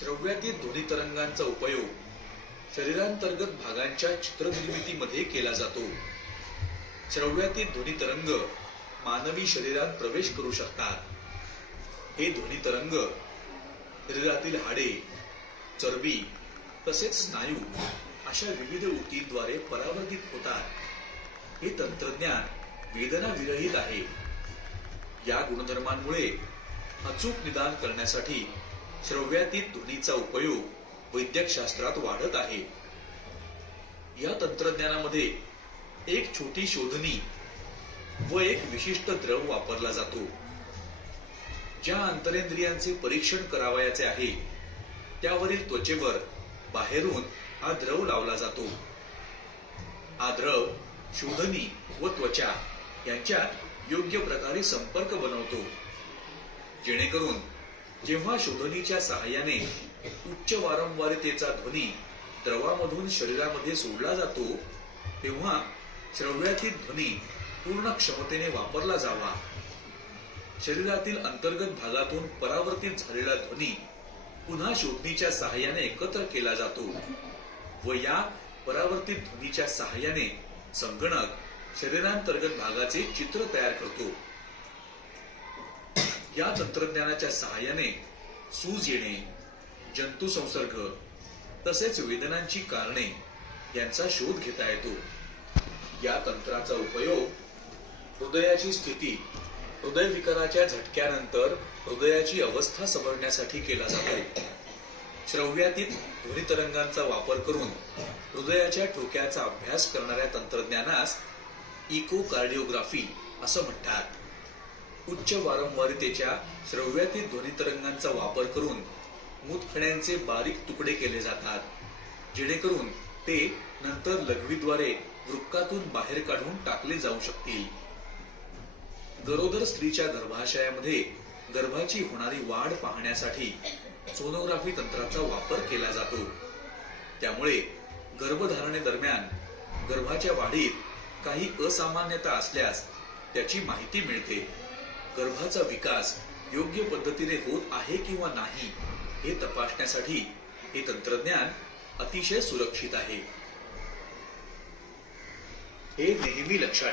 श्रव्यातील ध्वनी तरंगांचा उपयोग शरीरांतर्गत भागांच्या चित्रनिर्मितीमध्ये केला जातो. श्रव्यातील ध्वनी तरंग मानवी शरीरात प्रवेश करू शकतात. हे ध्वनी तरंग शरीरातील हाडे, चरबी तसेच स्नायू अशा विविध ऊतींद्वारे परावर्तित होतात. हे तंत्रज्ञान वेदना विरहित आहे. या गुणधर्मांमुळे अचूक निदान करण्यासाठी श्रव्यातीत ध्वनीचा उपयोग वैद्यकशास्त्रात वाढत आहे. या तंत्रज्ञानामध्ये एक छोटी शोधणी व एक विशिष्ट द्रव वापरला जातो. ज्या अंतरेंद्रियांचे परीक्षण करावयाचे आहे त्यावरील त्वचेवर बाहेरून हा द्रव लावला जातो. हा द्रव शोधणी व त्वचा यांच्यात योग्य प्रकारे संपर्क बनवतो, जेणेकरून जेव्हा शोधणीच्या सहाय्याने उच्च वारंवारतेचा ध्वनी द्रवामधून शरीरामध्ये सोडला जातो तेव्हा श्रव्यातील ध्वनी पूर्ण क्षमतेने वापरला जावा. शरीरातील अंतर्गत भागातून परावर्तित झालेला ध्वनी पुन्हा शोधणीच्या सहाय्याने एकत्र केला जातो व या परावर्तित ध्वनीच्या सहाय्याने संगणक शरीरांतर्गत भागाचे चित्र तयार करतो. या तंत्रज्ञानाच्या सहाय्याने सूज येणे, जंतू संसर्ग तसेच वेदनांची कारणे यांचा शोध घेता येतो. या तंत्राचा उपयोग हृदयाची स्थिती, हृदयविकाराच्या झटक्यानंतर हृदयाची अवस्था समजण्यासाठी केला जातो. श्रव्यातीत ध्वनितरंगांचा वापर करून हृदयाच्या ठोक्याचा अभ्यास करणाऱ्या तंत्रज्ञानास इकोकार्डिओग्राफी असं म्हणतात. उच्च वारंवारतेच्या श्रव्यातीत ध्वनितरंगांचा वापर करून मूतखड्यांचे बारीक तुकडे केले जातात, जेणेकरून ते नंतर लघवीद्वारे वृक्कातून बाहेर काढून टाकले जाऊ शकतील. गरोदर स्त्रीच्या गर्भाशयामध्ये गर्भाची होणारी वाढ पाहण्यासाठी सोनोग्राफी तंत्राचा वापर केला जातो. त्यामुळे गर्भधारणेदरम्यान गर्भाच्या वाढीत काही असामान्यता असल्यास त्याची माहिती मिळते. गर्भाचा विकास योग्य पद्धतीने होत आहे किंवा नाही हे तपासण्यासाठी हे तंत्रज्ञान अतिशय सुरक्षित आहे. हे नेहमी लक्षात